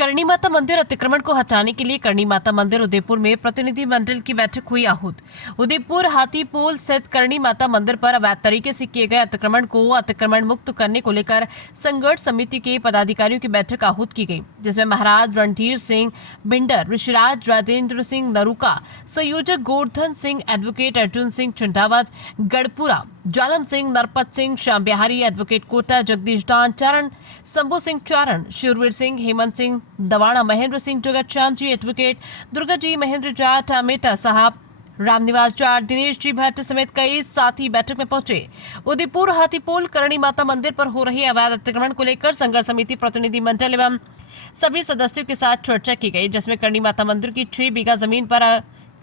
करणी माता मंदिर अतिक्रमण को हटाने के लिए करणी माता मंदिर उदयपुर में प्रतिनिधि मंडल की बैठक हुई आहूत। उदयपुर हाथीपोल स्थित करणी माता मंदिर पर अवैध तरीके से किए गए अतिक्रमण को अतिक्रमण मुक्त करने को लेकर संघर्ष समिति के पदाधिकारियों की बैठक आहूत की गई, जिसमें महाराज रणधीर सिंह बिंडर, ऋषिराज राजेंद्र सिंह नरूका, संयोजक गोवर्धन सिंह, एडवोकेट अर्जुन सिंह चंडावत, गढ़पुरा जालम सिंह, नरपत सिंह, श्याम बिहारी, एडवोकेट कोटा, जगदीश दान चारण, शंभू सिंह चारण, शिववीर सिंह, हेमंत सिंह दवाड़ा, महेंद्र सिंह, जगत श्याम जी, एडवोकेट दुर्गा जी, महेंद्र जाट, मेटा साहब, रामनिवास जाट, दिनेश जी भट्ट समेत कई साथी बैठक में पहुंचे। उदयपुर हाथीपोल करणी माता मंदिर पर हो रही अवैध अतिक्रमण को लेकर संघर्ष समिति प्रतिनिधि मंडल एवं सभी सदस्यों के साथ चर्चा की गई, जिसमें करणी माता मंदिर की 6 बीघा जमीन पर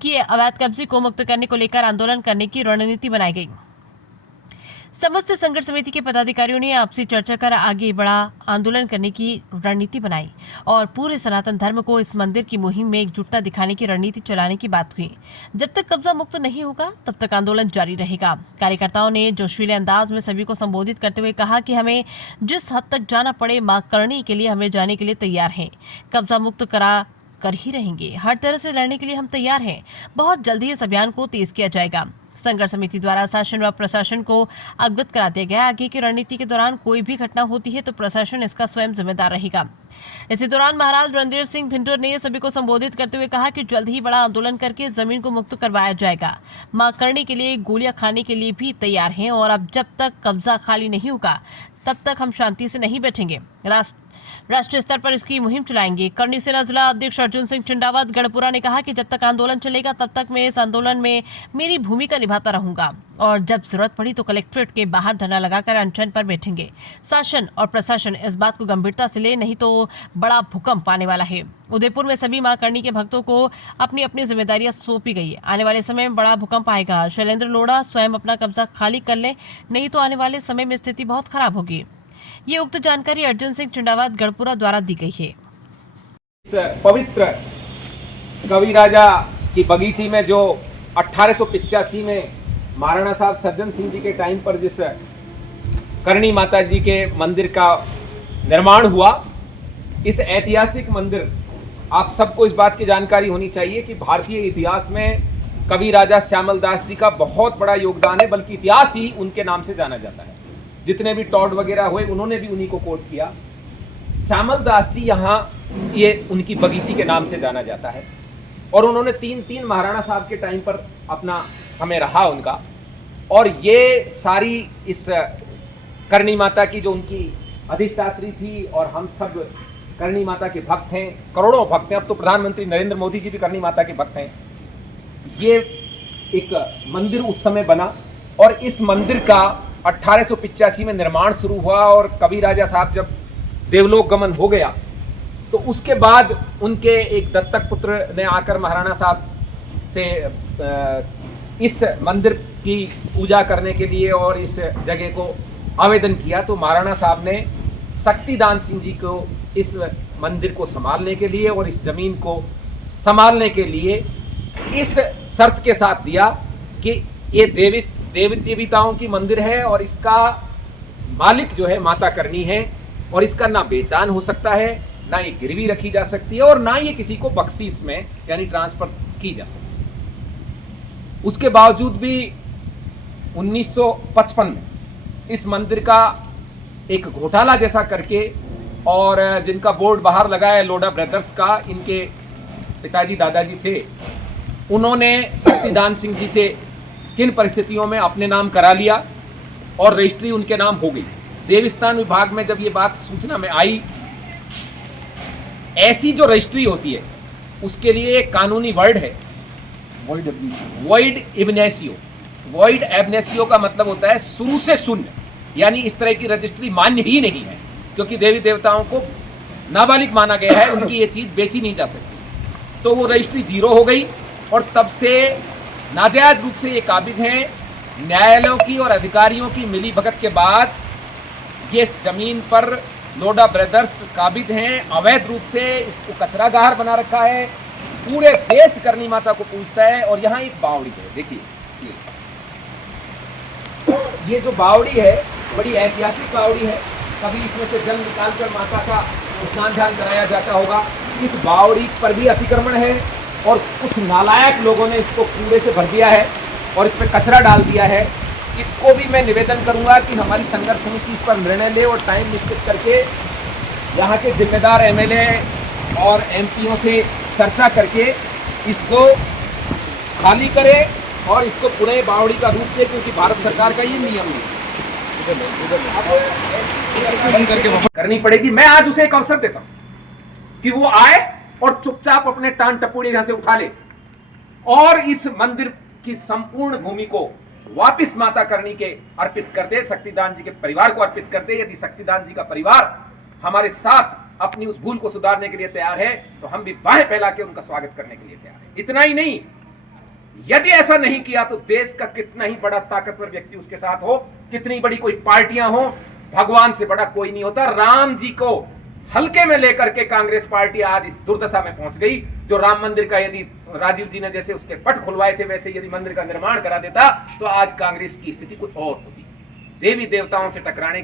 किए अवैध कब्जे को मुक्त करने को लेकर आंदोलन करने की रणनीति बनाई गई। समस्त संघर्ष समिति के पदाधिकारियों ने आपसी चर्चा कर आगे बड़ा आंदोलन करने की रणनीति बनाई और पूरे सनातन धर्म को इस मंदिर की मुहिम में एकजुटता दिखाने की रणनीति चलाने की बात हुई। जब तक कब्जा मुक्त नहीं होगा तब तक आंदोलन जारी रहेगा। कार्यकर्ताओं ने जोशीले अंदाज में सभी को संबोधित करते हुए कहा कि हमें जिस हद तक जाना पड़े मां करणी के लिए हमें जाने के लिए तैयार हैं। कब्जा मुक्त करा कर ही रहेंगे। हर तरह से लड़ने के लिए हम तैयार हैं। बहुत जल्दी इस अभियान को तेज किया जाएगा। संघर्ष समिति द्वारा शासन व प्रशासन को अवगत करा दिया गया। आगे की रणनीति के दौरान कोई भी घटना होती है तो प्रशासन इसका स्वयं जिम्मेदार रहेगा। इसी दौरान महाराज रणधीर सिंह भिंडर ने सभी को संबोधित करते हुए कहा कि जल्द ही बड़ा आंदोलन करके जमीन को मुक्त करवाया जाएगा। मां करणी के लिए गोलियां खाने के लिए भी तैयार हैं और अब जब तक कब्जा खाली नहीं होगा तब तक हम शांति से नहीं बैठेंगे। राष्ट्रीय स्तर पर इसकी मुहिम चलाएंगे। करणी सेना जिला अध्यक्ष अर्जुन सिंह चंडावत गढ़पुरा ने कहा कि जब तक आंदोलन चलेगा तब तक मैं इस आंदोलन में मेरी भूमिका निभाता रहूंगा और जब जरूरत पड़ी तो कलेक्ट्रेट के बाहर धरना लगाकर अनशन पर बैठेंगे। शासन और प्रशासन इस बात को गंभीरता से ले, नहीं तो बड़ा भूकंप आने वाला है। उदयपुर में सभी मां करणी के भक्तों को अपनी अपनी जिम्मेदारियां सौंपी गई है। आने वाले समय में बड़ा भूकंप आएगा। शैलेंद्र लोढ़ा स्वयं अपना कब्जा खाली कर ले, नहीं तो आने वाले समय में स्थिति बहुत खराब होगी। ये उक्त जानकारी अर्जुन सिंह चंडावत गढ़पुरा द्वारा दी गई है। पवित्र कवि राजा की बगीची में जो 1885 में महाराणा साहब सज्जन सिंह जी के टाइम पर जिस करणी माता जी के मंदिर का निर्माण हुआ, इस ऐतिहासिक मंदिर, आप सबको इस बात की जानकारी होनी चाहिए कि भारतीय इतिहास में कवि राजा श्यामल दास जी का बहुत बड़ा योगदान है, बल्कि इतिहास ही उनके नाम से जाना जाता है। जितने भी टॉड वगैरह हुए उन्होंने भी उन्हीं को कोट किया। श्यामल दास जी यहाँ ये उनकी बगीची के नाम से जाना जाता है और उन्होंने तीन महाराणा साहब के टाइम पर अपना समय रहा उनका, और ये सारी इस करणी माता की जो उनकी अधिष्ठात्री थी, और हम सब करणी माता के भक्त हैं, करोड़ों भक्त हैं। अब तो प्रधानमंत्री नरेंद्र मोदी जी भी करणी माता के भक्त हैं। ये एक मंदिर उस समय बना और इस मंदिर का 1885 में निर्माण शुरू हुआ और कवि राजा साहब जब देवलोक गमन हो गया तो उसके बाद उनके एक दत्तक पुत्र ने आकर महाराणा साहब से इस मंदिर की पूजा करने के लिए और इस जगह को आवेदन किया। तो महाराणा साहब ने शक्तिदान सिंह जी को इस मंदिर को संभालने के लिए और इस जमीन को संभालने के लिए इस शर्त के साथ दिया कि ये देवी देवताओं की मंदिर है और इसका मालिक जो है माता करणी है, और इसका ना बेचान हो सकता है, ना ये गिरवी रखी जा सकती है, और ना ये किसी को बख्शीश में यानी ट्रांसफर की जा सकती है। उसके बावजूद भी 1955 में इस मंदिर का एक घोटाला जैसा करके, और जिनका बोर्ड बाहर लगा है लोढ़ा ब्रदर्स का, इनके पिताजी दादाजी थे, उन्होंने शक्तिदान सिंह जी से किन परिस्थितियों में अपने नाम करा लिया और रजिस्ट्री उनके नाम हो गई। देवस्थान विभाग में जब ये बात सूचना में आई, ऐसी जो रजिस्ट्री होती है उसके लिए एक कानूनी वर्ड है, वॉइड एबनेसियो। वॉइड एबनेसियो का मतलब होता है शुरू से शून्य, यानी इस तरह की रजिस्ट्री मान्य ही नहीं है, क्योंकि देवी देवताओं को नाबालिग माना गया है, उनकी ये चीज बेची नहीं जा सकती। तो वो रजिस्ट्री जीरो हो गई और तब से नाजायज रूप से ये काबिज हैं। न्यायालयों की और अधिकारियों की मिली भगत के बाद ये इस जमीन पर लोढ़ा ब्रदर्स काबिज हैं। अवैध रूप से इसको कचरागार बना रखा है। पूरे देश करणी माता को पूजता है। और यहाँ एक बावड़ी है, देखिए ये जो बावड़ी है बड़ी ऐतिहासिक बावड़ी है। कभी इसमें से जल निकालकर माता का स्नान ध्यान कराया जाता होगा। इस बावड़ी पर भी अतिक्रमण है और कुछ नालायक लोगों ने इसको कूड़े से भर दिया है और इस पर कचरा डाल दिया है। इसको भी मैं निवेदन करूंगा कि हमारी संघर्ष समिति इस पर निर्णय ले और टाइम निश्चित करके यहाँ के जिम्मेदार एमएलए और एमपीओ से चर्चा करके इसको खाली करे और इसको पूरे बावड़ी का रूप दे, क्योंकि भारत सरकार का ये नियम है। करनी पड़ेगी। मैं आज उसे एक अवसर देता हूं कि वो आए और चुपचाप अपने टांग टपूड़ी यहां से उठा ले और इस मंदिर की संपूर्ण भूमि को वापिस माता करनी के अर्पित कर दे, शक्तिदान जी के परिवार को अर्पित कर दे। यदि शक्तिदान जी का परिवार हमारे साथ अपनी उस भूल को सुधारने के लिए तैयार है तो हम भी बाहें फैला के उनका स्वागत करने के लिए तैयार है। इतना ही नहीं, यदि ऐसा नहीं किया तो देश का कितना ही बड़ा ताकतवर व्यक्ति उसके साथ हो, कितनी बड़ी कोई पार्टियां हो, भगवान से बड़ा कोई नहीं होता। राम जी को हल्के में लेकर के कांग्रेस पार्टी आज इस दुर्दशा में पहुंच गई। जो राम मंदिर का यदि राजीव जी ने जैसे उसके पट खुलवाए थे वैसे यदि मंदिर का निर्माण करा देता तो आज कांग्रेस की स्थिति कुछ और होती। देवी देवताओं से टकराने